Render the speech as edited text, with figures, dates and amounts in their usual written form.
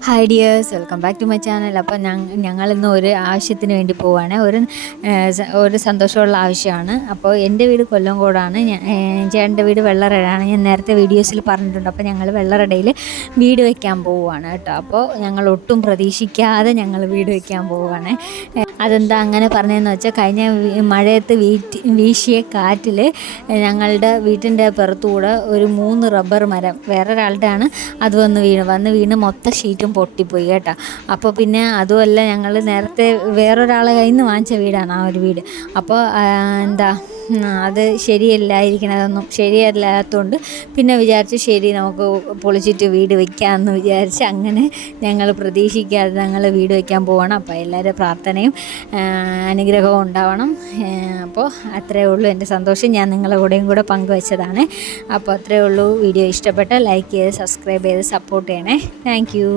Hi dears, welcome back to my channel. അപ്പോൾ ഞങ്ങളിന്ന് ഒരു ആവശ്യത്തിന് വേണ്ടി പോവുകയാണ്. ഒരു സന്തോഷമുള്ള ആവശ്യമാണ്. അപ്പോൾ എൻ്റെ വീട് കൊല്ലംകോടാണ്, ചേട്ടൻ്റെ വീട് വെള്ളറടയാണ്. ഞാൻ നേരത്തെ വീഡിയോസിൽ പറഞ്ഞിട്ടുണ്ട്. അപ്പോൾ ഞങ്ങൾ വെള്ളറടയിൽ വീട് വയ്ക്കാൻ പോവുകയാണ് കേട്ടോ. അപ്പോൾ ഞങ്ങൾ ഒട്ടും പ്രതീക്ഷിക്കാതെ ഞങ്ങൾ വീട് വയ്ക്കാൻ പോവുകയാണ്. അതെന്താ അങ്ങനെ പറഞ്ഞതെന്ന് വെച്ചാൽ, കഴിഞ്ഞ മഴയത്ത് വീശിയ കാറ്റിൽ ഞങ്ങളുടെ വീട്ടിൻ്റെ പുറത്തുകൂടെ ഒരു 3 റബ്ബർ മരം വേറൊരാളുടെ ആണ്, അത് വന്ന് വീണ് മൊത്തം ഷീറ്റും പൊട്ടിപ്പോയി കേട്ടോ. അപ്പോൾ പിന്നെ അതുമല്ല, ഞങ്ങൾ നേരത്തെ വേറൊരാളെ കയ്യിൽ നിന്ന് വാങ്ങിച്ച വീടാണ് ആ ഒരു വീട്. അപ്പോൾ അത് അതൊന്നും ശരിയല്ലാത്തതുകൊണ്ട് പിന്നെ വിചാരിച്ചു ശരി നമുക്ക് പൊളിച്ചിട്ട് വീട് വയ്ക്കാമെന്ന് വിചാരിച്ച് അങ്ങനെ ഞങ്ങൾ പ്രതീക്ഷിക്കാതെ ഞങ്ങൾ വീട് വയ്ക്കാൻ പോവുകയാണ്. അപ്പോൾ എല്ലാവരും പ്രാർത്ഥനയും അനുഗ്രഹവും ഉണ്ടാവണം. അപ്പോൾ അത്രയേ ഉള്ളൂ എൻ്റെ സന്തോഷം. ഞാൻ നിങ്ങളുടെ കൂടെയും കൂടെ പങ്കുവച്ചതാണ്. അപ്പോൾ അത്രയേ ഉള്ളൂ. വീഡിയോ ഇഷ്ടപ്പെട്ട ലൈക്ക് ചെയ്ത് സബ്സ്ക്രൈബ് ചെയ്ത് സപ്പോർട്ട് ചെയ്യണേ. Thank you.